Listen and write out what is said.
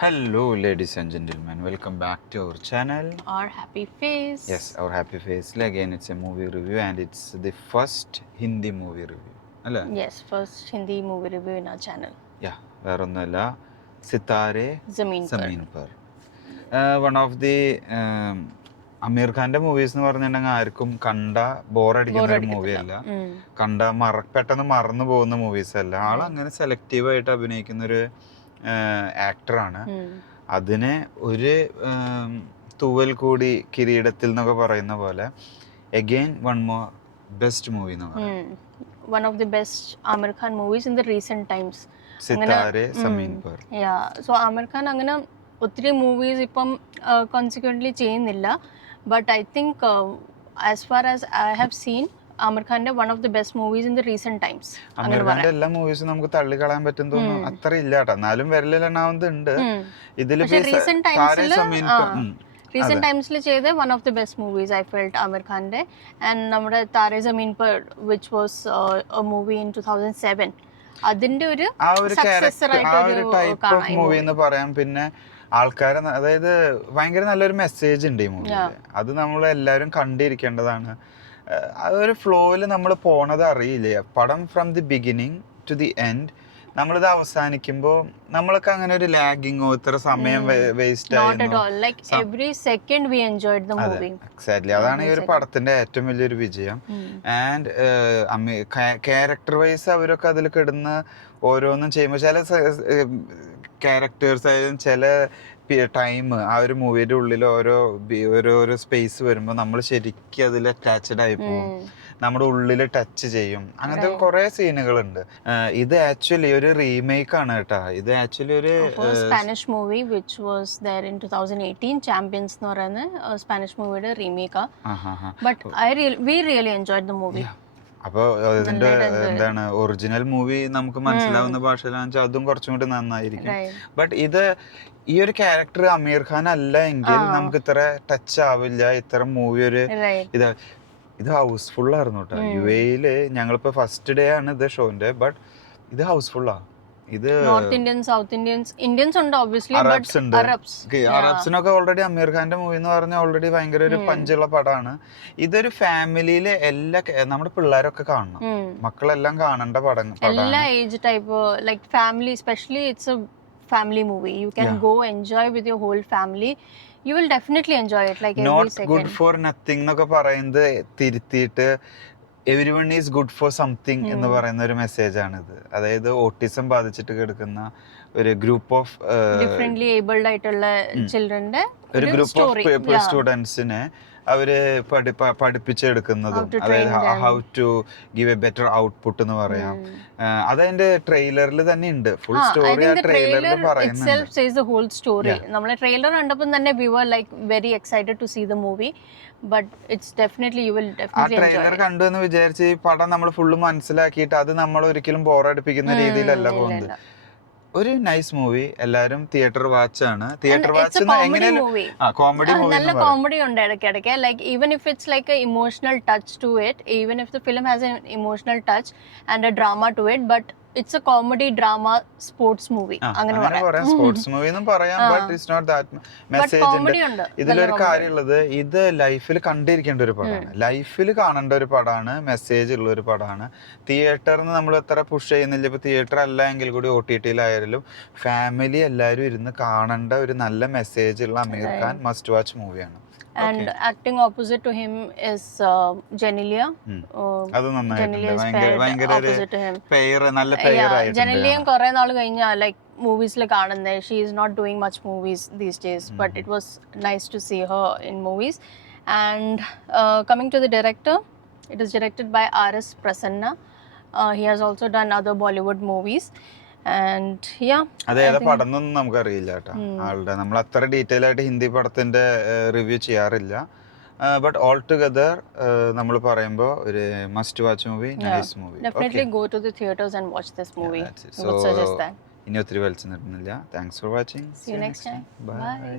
Hello, ladies and gentlemen. Welcome back to our channel. Our happy face. Yes, our happy face. Again, it's a movie review, and it's the first Hindi movie review. Alla? Yes, first Hindi movie review in our channel. Yeah, വേറൊന്നുമല്ല സിത്താരെ Zameen Sameen per. One of the അമീർ ഖാന്റെ movies എന്ന് പറഞ്ഞിട്ടുണ്ടെങ്കിൽ ആർക്കും കണ്ട ബോറടിക്കുന്ന ഒരു movie അല്ല, കണ്ട പെട്ടെന്ന് മറന്നു പോകുന്ന മൂവീസ് അല്ല. ആളങ്ങനെ സെലക്റ്റീവായിട്ട് അഭിനയിക്കുന്ന ഒരു ആക്ടറാണ്. അതിനെ ഒരു തൂവൽ കൂടി കിരീടത്തിൽ എന്നൊക്കെ പറയുന്ന പോലെ again one more best movie എന്ന് പറയും. One of the best Amir Khan movies in the recent times. സിത്താരെ Sameen per. Yeah, so Amir Khan അങ്ങനെ ഒത്തിരി മൂവീസ് ഇപ്പം കോൺസിക്വൻ്റ്ലി ചെയ്യുന്നില്ല. But I think as far as I have seen Aamir ഖാന്റെ one of the best movies in the recent times. Aamir ഖാന്റെ എല്ലാ മൂവീസും നമുക്ക് തള്ളിക്കളയാൻ പറ്റും തോന്നുന്നു, അത്ര ഇല്ല കേട്ടോ. എന്നാലും വിരലിലെണ്ണാവുന്നുണ്ട്. ഇതിൽ റീസെന്റ് ടൈംസിൽ ചെയ്ത one of the best movies I felt Aamir ഖാന്റെ. ആൻഡ് നമ്മുടെ Taare Zameen Par which was a movie in 2007, അതിന്റെ ഒരു സക്സസർ ആയിട്ട് മൂവി എന്ന് പറയാം. പിന്നെ ആൾക്കാരെ, അതായത് ഭയങ്കര നല്ലൊരു മെസ്സേജ് ഉണ്ട് ഈ മൂവിയിൽ. അത് നമ്മൾ എല്ലാവരും കണ്ടിരിക്കേണ്ടതാണ്. അതൊരു ഫ്ലോയിൽ നമ്മൾ പോണത് അറിയില്ലേ പടം. From the beginning to the end നമ്മളിത് അവസാനിക്കുമ്പോൾ നമ്മളൊക്കെ അങ്ങനെ ഒരു ലാഗിങ്ങോ ഇത്ര സമയം വേസ്റ്റ് എക്സാക്ട്ലി അതാണ് ഈ ഒരു പടത്തിന്റെ ഏറ്റവും വലിയൊരു വിജയം. ആൻഡ് ക്യാരക്ടർ വൈസ് അവരൊക്കെ അതിൽ കിടന്ന് ഓരോന്നും ചെയ്യുമ്പോൾ ചില ക്യാരക്ടേഴ്സ് ആയാലും ചില ടൈം ആ ഒരു മൂവിയുടെ ഉള്ളിൽ ഓരോരോ സ്പേസ് വരുമ്പോൾ നമ്മൾ ശരിക്കും അതിൽ അറ്റാച്ച്ഡ് ആയി പോകും, നമ്മുടെ ഉള്ളിൽ ടച്ച് ചെയ്യും. അങ്ങനത്തെ കുറെ സീനുകളുണ്ട്. ഇത് ആക്ച്വലി ഒരു റീമേക്ക് ആണ് കേട്ടോ. ഇത് ആക്ച്വലി ഒരു Spanish movie which was there in 2018, champions എന്ന് പറയുന്ന സ്പാനിഷ് മൂവിയുടെ റീമേക്കാ. But we really enjoyed the movie. അപ്പോൾ ഇതിന്റെ എന്താണ് ഒറിജിനൽ മൂവി നമുക്ക് മനസ്സിലാവുന്ന ഭാഷയിലാണെന്ന് വെച്ചാൽ അതും കുറച്ചും കൂടി നന്നായിരിക്കും. ബട്ട് ഇത് ഈ ഒരു ക്യാരക്ടർ അമീർ ഖാൻ അല്ല എങ്കിൽ നമുക്ക് ഇത്ര ടച്ച് ആവില്ല. ഇത്ര മൂവി ഒരു ഇത് ഹൗസ്ഫുൾ ആയിരുന്നു കേട്ടോ. UAE ഞങ്ങളിപ്പോ ഫസ്റ്റ് ഡേ ആണ് ഇത് ഷോന്റെ. ബട്ട് ഇത് ഹൗസ്ഫുള്ളാ. ഇത് നോർത്ത് ഇന്ത്യൻസ്, സൗത്ത് ഇന്ത്യൻസ് ഉണ്ട് ഒബ്വിയസ്ലി, അറബ്സ് ഉണ്ട്. അറബ്സിനൊക്കെ ഓൾറെഡി അമീർ ഖാന്റെ മൂവി എന്ന് പറഞ്ഞാൽ ഓൾറെഡി ഭയങ്കര ഒരു പഞ്ചുള്ള പടമാണ്. ഇതൊരു ഫാമിലിയിലെ എല്ലാ നമ്മുടെ പിള്ളേരൊക്കെ കാണണം, മക്കളെല്ലാം കാണേണ്ട പടം. എല്ലാ age type like family, especially it's A family movie. You can go enjoy with your whole family. You will definitely enjoy it like every second. Not good for nothing എന്നൊക്കെ പറയുന്നത് തിരുത്തിയിട്ട് everyone is good for something എന്ന് പറയുന്ന ഒരു message ആണിത്. അതായത് autism ബാധിച്ചിട്ട് കിടക്കുന്ന ഒരു ഗ്രൂപ്പ് ഓഫ് ഡിഫറെന്റ്ലി ഏബിൾഡ് ആയിട്ടുള്ള ചിൽഡ്രന്റെ ഒരു ഗ്രൂപ്പ് ഓഫ് സ്റ്റുഡൻസിനെ അവര് പഠിപ്പിച്ചെടുക്കുന്നതും, അതായത് how to give a better output എന്ന് പറയാം. അതതിന്റെ ട്രെയിലറിൽ തന്നെ ഉണ്ട്. ഫുൾ സ്റ്റോറി ആ ട്രെയിലറിൽ പറയുന്നുണ്ട്. നമ്മളെ ട്രെയിലർ കണ്ടപ്പോൾ തന്നെ we were like very excited to see the movie, but it's definitely you will definitely enjoy it. ആ ട്രെയിലർ കണ്ടു എന്ന് വിചാരിച്ച് ഈ പടം നമ്മൾ ഫുള്ള് മനസ്സിലാക്കിയിട്ട് അത് നമ്മൾ ഒരിക്കലും ബോറടിപ്പിക്കുന്ന രീതിയിലല്ല പോകുന്നത്. ഒരു നൈസ് മൂവി, എല്ലാരും തിയേറ്റർ വാച്ച് ആണ്. തിയേറ്റർ വാച്ച് കോമഡി മൂവി, നല്ല കോമഡി ഉണ്ട് ഇടയ്ക്കിടയ്ക്ക്. Like even if it's like a emotional touch to it, even if the film has an emotional touch and a drama to it, but it's a comedy drama sports movie. അങ്ങനെ പറയാം, sports movie എന്നും പറയാം. But it's not that message ഉണ്ട്. ഇതിലൊരു കാര്യമുള്ളത്, ഇത് ലൈഫിൽ കണ്ടിരിക്കേണ്ട ഒരു പടമാണ്, ലൈഫിൽ കാണേണ്ട ഒരു പടമാണ്, മെസ്സേജ് ഉള്ള ഒരു പടമാണ്. തിയേറ്ററിന് നമ്മൾ എത്ര പുഷ് ചെയ്യുന്നില്ല, ഇപ്പൊ തിയേറ്റർ അല്ല എങ്കിൽ കൂടി OTT-ലായാലും ഫാമിലി എല്ലാവരും ഇരുന്ന് കാണേണ്ട ഒരു നല്ല മെസ്സേജ് ഉള്ള അമീർ ഖാൻ മസ്റ്റ് വാച്ച് മൂവിയാണ്. And acting opposite to him is Genelia. അത് നന്നായിട്ടുണ്ട്. ഭയങ്കര നല്ല പെയർ ആയിട്ടുണ്ട്. ജെനലിയും കുറെ നാൾ കഴിഞ്ഞ ലൈക്ക് മൂവീസിൽ കാണുന്നത്. She is not doing much movies these days, but it was nice to see her in movies. And coming to the director, it is directed by RS Prasanna. He has also done other Bollywood movies. അതേതാ പടം എന്നൊന്നും നമുക്കറിയില്ല കേട്ടോ ആളുടെ. നമ്മൾ അത്ര detail ആയിട്ട് ഹിന്ദി പടത്തിന്റെ റിവ്യൂ ചെയ്യാറില്ല. ബട്ട് ഓൾ ടുഗദർ നമ്മൾ പറയുമ്പോൾ ഒരു must watch movie, nice movie. Definitely go to the theaters and watch this movie. I would suggest that. ഇനി ഒത്തിരി വലിച്ചു നിർത്തുന്നില്ല. Thanks for watching. See you next time. Bye.